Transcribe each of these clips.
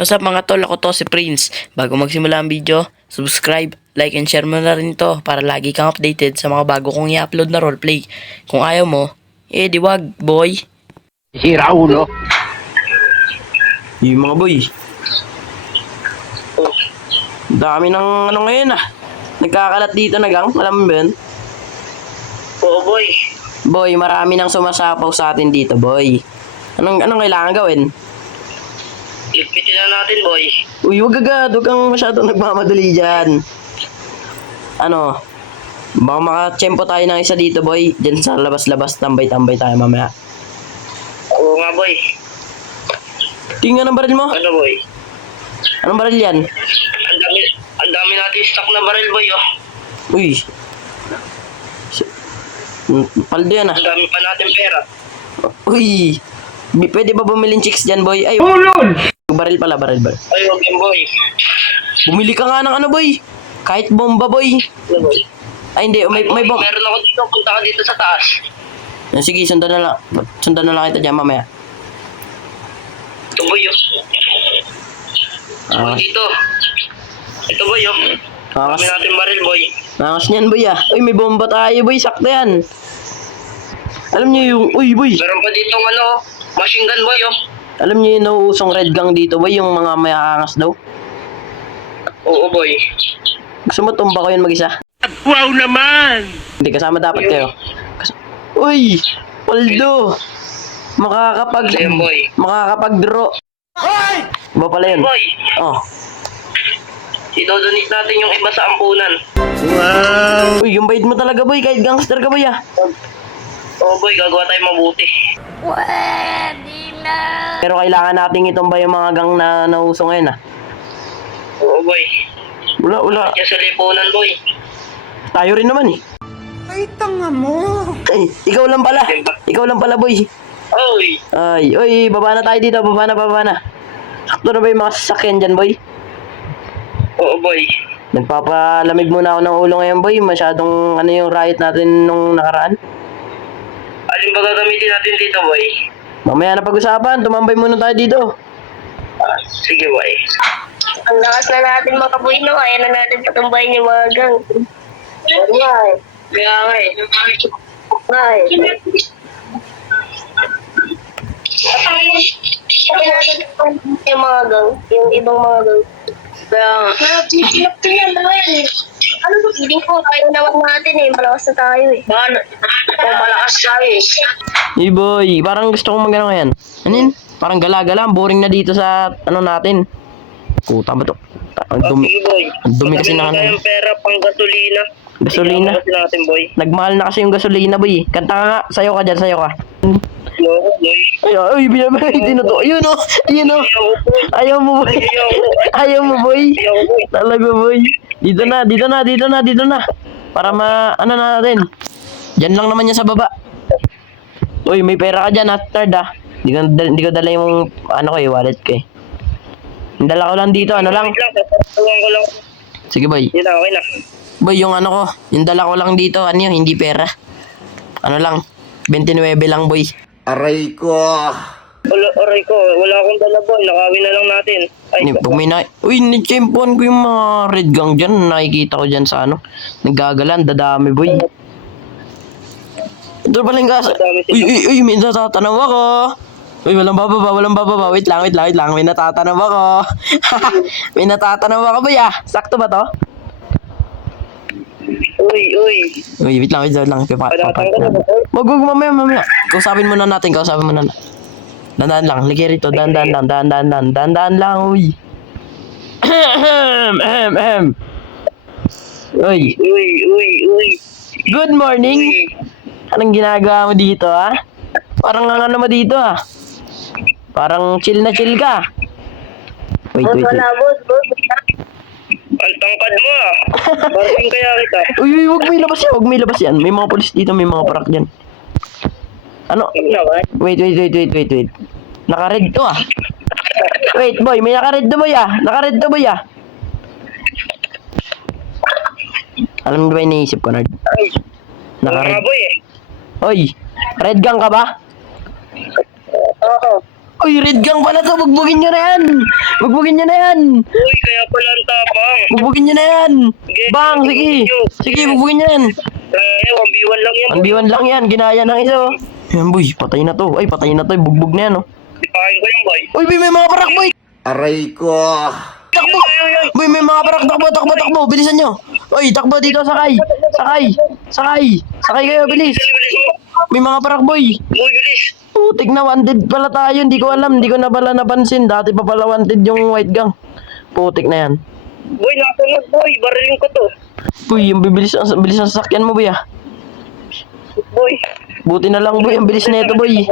What's up mga tol, ako to si Prince. Bago magsimula ang video, subscribe, like, and share mo na rin ito para lagi kang updated sa mga bago kong i-upload na roleplay. Kung ayaw mo, di wag, boy. Sira ulo. Yung mga boy. Dami ng ano ngayon ah. Nagkakalat dito na gang, alam mo ba yun? Oo, boy. Boy, marami nang sumasapaw sa atin dito, boy. Anong kailangan gawin? Ligpitin na natin, boy. Uy, wag agad. Huwag kang masyadong nagmamadali dyan. Ano? Baka makachempo tayo ng isa dito, boy. Diyan sa labas-labas, tambay-tambay tayo mamaya. Oo nga, boy. Tingnan ang baril mo. Ano, boy? Anong baril yan? Ang dami natin stock na baril, boy, oh. Uy. Paldo yan ah. Ang dami pa natin pera. Uy. Pwede ba bumiling chicks dyan, boy? Ay, ulol! Baril pala, baril. Ay, huwag yan, boy. Bumili ka nga ng ano, boy. Kahit bomba, boy. Ano, boy? Ay, hindi. May bomba. Meron ako dito. Punta ka dito sa taas. Sige, sundan na lang. Sundan na lang kita dyan mamaya. Ito, boy, oh. Ah. Dito. Ito, boy, oh. Dami natin baril, boy. Nakas niyan, boy ah. Uy, may bomba tayo, boy. Sakto yan. Alam niyo yung... Uy, boy. Meron pa dito machine gun, boy, oh. Alam niyo yung nauusong red gang dito, boy. Yung mga may aangas daw. Oo, boy. Gusto mo tumba ko yun mag-isa? Wow naman! Hindi, kasama dapat kayo. Uy! Paldo! Ayan, boy. Makakapag-draw. Hoy! Iba pala yun. Boy, Oh. idodonate natin yung iba sa ampunan. Wow! Uy, yung bait mo talaga, boy. Kahit gangster ka, boy ah. Oo, boy, gagawa tayo mabuti. Pero kailangan nating itumba yung mga gang na nauso ngayon ah. Oo, boy. Wala. Diyan sa lipunan, boy. Tayo rin naman eh. Ay, tanga mo! Ay, ikaw lang pala. Ikaw lang pala, boy. Oy! Ay, uy, baba na tayo dito. Baba na. Sakto na ba yung mga sasakyan dyan, boy? Oo, boy. Nagpapalamig muna ako ng ulo ngayon, boy. Masyadong ano yung riot natin nung nakaraan. Alin ba gagamitin natin dito, boy? Mamaya na pag-usapan. Tumambay muna tayo dito. Sige, boy. Ang lakas na natin mga boy, no? Kaya na natin patumbayin yung mga gang. Kaya nga eh. Ay. Yung mga gang, yung ibang mga gang. Kaya nga. Ano ba? Feeling ko, kaya naman natin eh. Malakas na tayo eh. Kung malakas tayo eh. Hey, boy. Parang gusto kong mag-ano ngayon. Ano yun? Parang gala-gala. Ang boring na dito sa ano natin. Puta ba to? Ang dumi. Sige, boy. Ang dumi kasi Pagkabi ng na ano. tayong pera pang gasolina. Gasolina. Kasi natin, boy. Nagmahal na kasi yung gasolina, boy. Kanta ka nga. Sayo ka dyan, sayo ka. Ayoko, boy. Ay, binabay. Dino to. Ayun o. Ayun o. Ayoko, boy. Ayaw mo, boy. Ayoko. Ayaw mo, boy. Ayoko, boy. Talaga, boy. Dito na. Para ano na natin. Diyan lang naman yan sa baba. Uy, may pera ka dyan, third ah. Di ko dala yung ano ko wallet ko eh. Yung dala ko lang dito, ano lang. Wait lang, tatawag ko lang. Sige, boy. Yun na, okay na. Boy, yung ano ko, yung dala ko lang dito, ano yun, hindi pera. Ano lang, 29 lang, boy. Aray ko! Aray ko, wala akong dala, boy. Nakawin na lang natin. Ay, Pag may uy, ni-champion ko yung mga red gang dyan. Nakikita ko dyan sa ano. Naggagalan, dadami, boy. Ito pala yung gas. Uy, may natatanaw ako. Uy, walang bababa. Wait lang. May natatanaw ako. May natatanaw ako, boy ah. Sakto ba to? Uy. Uy, wait lang. Padatang ka na ba, boy? Wag, mamaya. Kausapin muna natin. Dandan lang. Lagi rito. Dandan lang. Uy. Uy. Good morning. Uy. Anong ginagawa mo dito, ha? Parang ang ano mo dito, ha? Parang chill ka. Wait. Wala, boss. Ang tangkad mo ah. Barbing kaya kita. Uy, wag mo ilabas yan. May mga polis dito, may mga parak dyan. Ano? Wait. Naka-red to, ah. Wait, boy. May naka-red to, boy, ah. Alam mo ba yung naisip ko, Nard? Naka-red. Naka-red. Boy eh. Oy, red gang ka ba? Oo. Uy, red gang pala to. Bugbugin nyo na yan. Bugbugin nyo na yan. Uy, kaya pala ang tapang. Bugbugin nyo na yan. Bang, sige. Sige, bugbugin nyo yan. 1v1 lang yan. 1v1 lang yan. Ginaya ng isa, oh. Yan, boy. Patay na to. Ay, patay na to. Bugbog na yan, oh. Ipahin ko yung boy. Uy, boy, may mga parak, boy. Aray ko. Takbo! Boy, may mga parak. Takbo, takbo, takbo. Bilisan nyo. Uy, takbo dito. Sakay. Sakay. Sakay. Sakay kayo, bilis. Bilis mo. May mga parak, boy. Uy, bilis. Putik na, wanted pala tayo. Hindi ko alam. Hindi ko na pala napansin. Dati pa pala wanted yung white gang. Putik na yan. Boy, nasunod boy. Barilin ko to. Uy, yung bilis ang sasakyan mo, boy, ah. Boy. Buti na lang, boy. Ang bilis na ito, boy.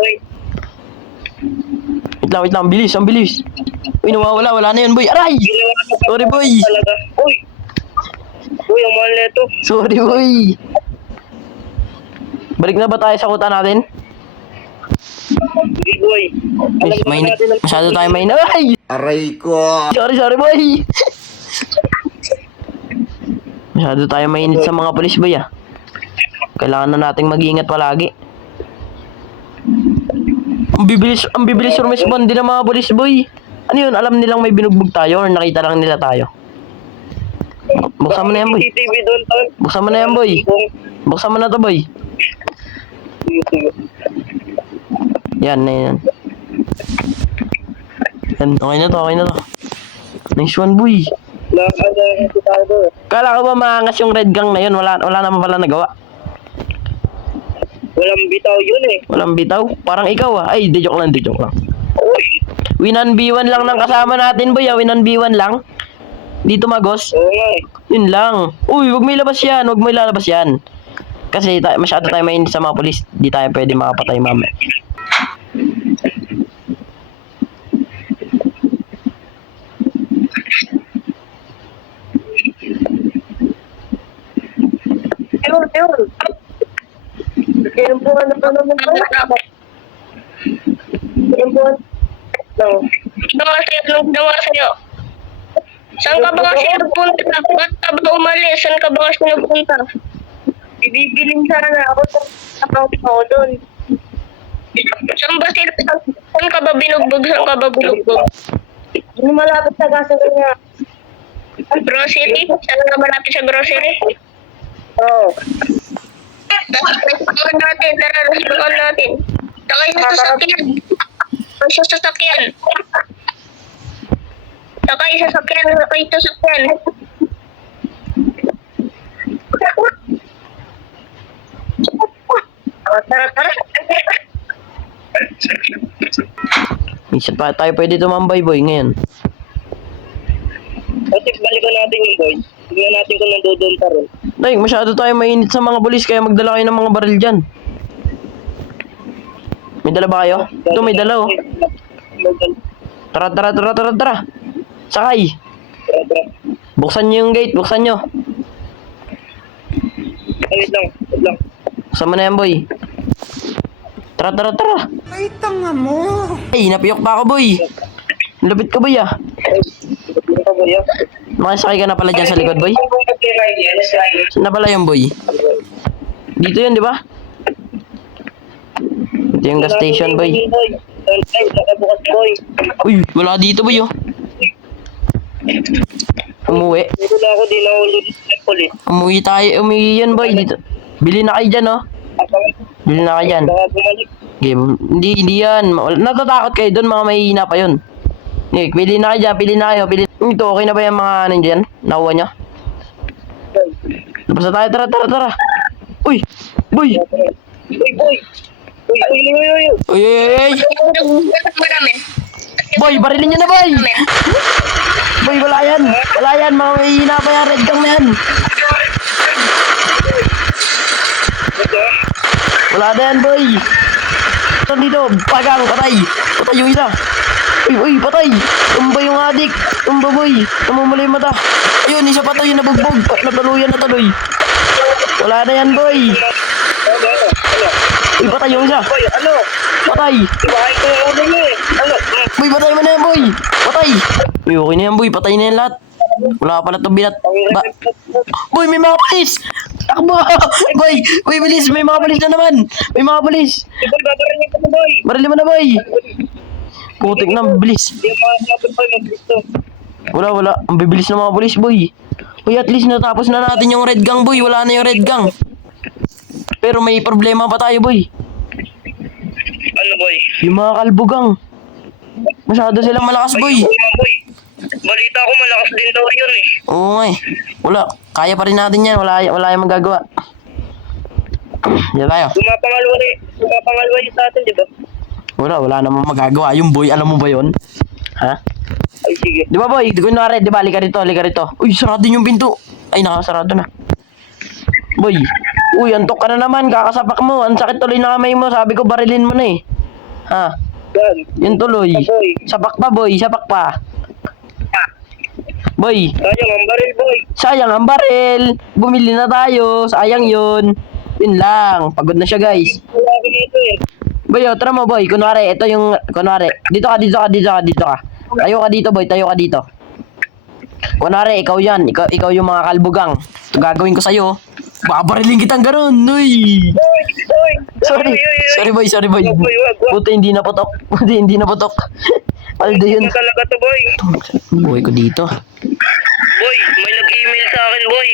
Wait lang. Bilis, ang bilis. Uy, nawawala. Wala na yun, boy. Aray! Ginawa ko pa- Sorry, boy. Talaga. Uy. Uy, ang mahal na ito. Sorry, boy. Balik na ba tayo sa kuta natin? Hindi boy. Yes, masyado tayo mainit. Ay! Aray ko. Sorry, boy. Masyado tayo mainit sa mga polis, boy, ah. Kailangan na nating mag-iingat palagi. Ang bibilis rumespond din ng mga polis, boy. Ano yun? Alam nilang may binugbog tayo or nakita lang nila tayo? Buksan mo na yan, boy. CCTV doon, tol. Buksan mo na yan, boy. Buksan mo na to, boy. Yan, yan. Yan, okay na to. Nice one, boy. Nakakalaga ko tayo doon. Kala ko ba maangas yung red gang na yun? Wala naman pala nagawa. Walang bitaw yun eh. Walang bitaw. Parang ikaw, ah. Ay, di joke lang. Uy. Winan B1 lang ng kasama natin, boy, ah. Winan B1 lang. Dito magos. Oo nga eh. Yun lang. Uy, wag mo ilabas yan. Wag mo ilalabas yan. Kasi masyado tayo mainit sa mga polis. Di tayo pwede makapatay, ma'am. Ayun. Ayun po ano pa naman po. Ayun po. No. Dawa sa'yo. Saan ka ba kasi nagpunta? Ba't ka ba umalis? Saan ka ba kasi nagpunta? Ibibiling sana ako sa ako doon. Saan ka ba binugbog? Hindi malapit sa gasolina. Grocery? Saan ka malapit sa grocery? Oo. Respondan natin. Sakay sa sasakyan. Tara. Minsan pa tayo pwede tumambay, boy, ngayon. Kasi balikan natin yung boy. Tignan natin kung nandoon pa rin. Tay, masyado tayo mainit sa mga polis, kaya magdala kayo ng mga baril dyan. May dala ba kayo? Ito, may dala, oh. Tara. Sakay. Tara. Buksan nyo yung gate, buksan nyo. Wait lang. Buksan mo na yan, boy. Tara. Ay, tanga mo. Ay, napiyok pa ako, boy. Lapit ka, boy, ah. Ano ka boy? Makisakay ka na pala dyan sa likod, boy. Saan na pala yung boy? Dito yun, di ba? Ito yung gas station, boy. Ay, nakabukas boy. Uy, wala dito, boy, oh. Umuwi. Dito na ako din nahulog ng polis. Umuwi yan, boy. Dito. Bili na kayo dyan, oh. Bili na kayo dyan. Baka bumalik. Game. Hindi yan. Natatakot kayo doon, mga mahihina pa yun. Nick, pili na kayo dyan, pili na kayo. Ito, okay na ba yung mga ano dyan? Nakuha nyo? Labas na tayo, tara. Uy! Boy! Uy, boy! Uy! Uy! Boy, barilin nyo na, boy! Boy, wala yan, mga mahihina pa yan, red gang na yan. Wala na yan, boy. Saan dito? Pagang, patay yung isa. Uy, patay. Tumba yung adik. Tumba, boy. Tumumula yung mata. Ayun, isa pa to yung nabugbog. Nataluyan na tuloy. Wala na yan, boy. Uy, patay yung isa. Boy, ano? Patay. Ibahay ko yung ulo niyo eh. Ano? Boy, patay mo na yan, boy. Patay. Uy, okay na yan, boy. Patay na yan lahat. Wala pala itong binat. Boy, may mga polis. Takbo. Boy, bilis. May mga polis na naman. Boy, babarilin ko mo, boy. Barili mo na, boy. Putik na, bilis. Hindi yung mga kapit boy, mabilis to. Wala. Ang bibilis ng mga pulis, boy. Uy, at least natapos na natin yung red gang, boy. Wala na yung red gang. Pero may problema pa tayo, boy. Ano boy? Yung mga kalbugang. Masyado silang malakas, boy. Oo nga boy. Balita ko malakas din daw yun eh. Oo nga eh. Wala. Kaya pa rin natin yan. Wala yung magagawa. Diyan tayo. Tumapangalwa yun sa atin, di ba? Wala namang magagawa. Yung boy, alam mo ba yun? Ha? Ay sige. Di ba, boy? Kunwari, di ba? Halika rito. Uy, sarado yung pinto. Ay, nakasarado na. Boy. Uy, antok ka na naman. Kakasapak mo. Ang sakit tuloy na kamay mo. Sabi ko, barilin mo na eh. Ha? Yan. Yun tuloy. Boy. Sapak pa, boy. Sapak pa. Boy. Sayang ang baril boy. Sayang ang baril. Bumili na tayo. Sayang yun. Yun lang. Pagod na siya, guys. Wala ko nito eh. Boy, tara mo, boy. Kunwari, ito yung... Kunwari. Dito ka. Tayo ka dito, boy. Tayo ka dito. Kunwari, ikaw yan. Ikaw yung mga kalbugang. Ito gagawin ko sa'yo. Babarilin kitang ganun. Uy! Boy. Sorry, boy. Wag. Buti hindi naputok. Paldo yun. Ano talaga to boy? Boy ko dito. Boy, may nag-email sa akin boy.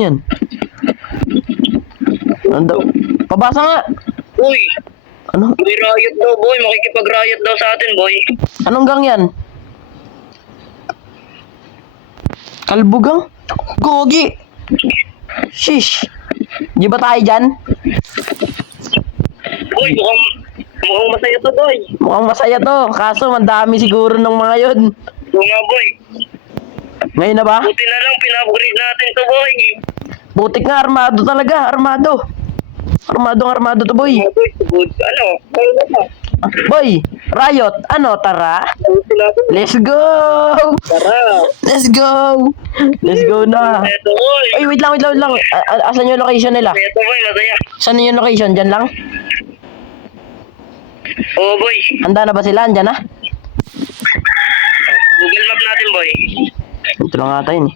Yan. Ano daw? Pabasa nga. Uy, Ano? may riot daw boy. Makikipag-riot daw sa atin boy. Anong gang yan? Kalbugang? Gogi! Shish! Di ba tayo dyan? Boy, mukhang masaya to boy. Mukhang masaya to. Kaso, mandami siguro ng mga yun. Oo nga boy. Ngayon na ba? Buti na lang pinapgrade natin to boy. Butik nga, armado talaga. Armado to, boy. Boy, good. Ano? Ano ba? Boy, riot. Ano, tara? Let's go! Tara. Let's go na. Eto boy. Ay, wait lang. Asan yung location nila? Eto boy, masaya. Saan yung location? Diyan lang? Oo boy. Handa na ba sila? Andyan na? Google Map natin boy. Ito lang ata yun eh.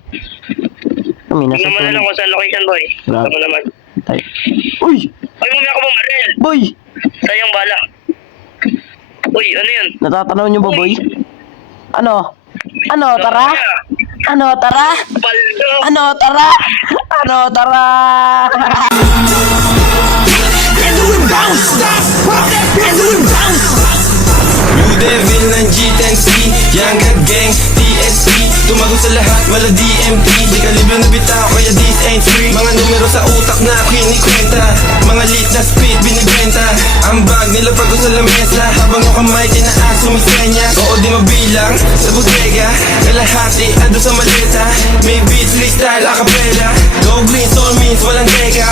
Kami nasa Tingnan mo na lang kung saan location boy. Grabe. Ako naman. tayo. Uy! Ay, mamaya ako bumaril. Boy! Sayang bala. Uy, ano yun? Natatanaw niyo ba, boy? Ano? Tara? Paldo. Tara? New Devil ng G10C, Young God Gang, TSP Tumagot sa lahat, wala DMT Di kalibre na bitaw, kaya this ain't free Mga numero sa utak na kinikwenta Mga lit na speed, binibenta Ang bag nila pag sa lamesa Habang yung kamay, tinaas, sumisenya Oo, di mabilang, sa bodega Kalahati, ando sa maleta May beats, freestyle, acapella Go green, soul means, walang teka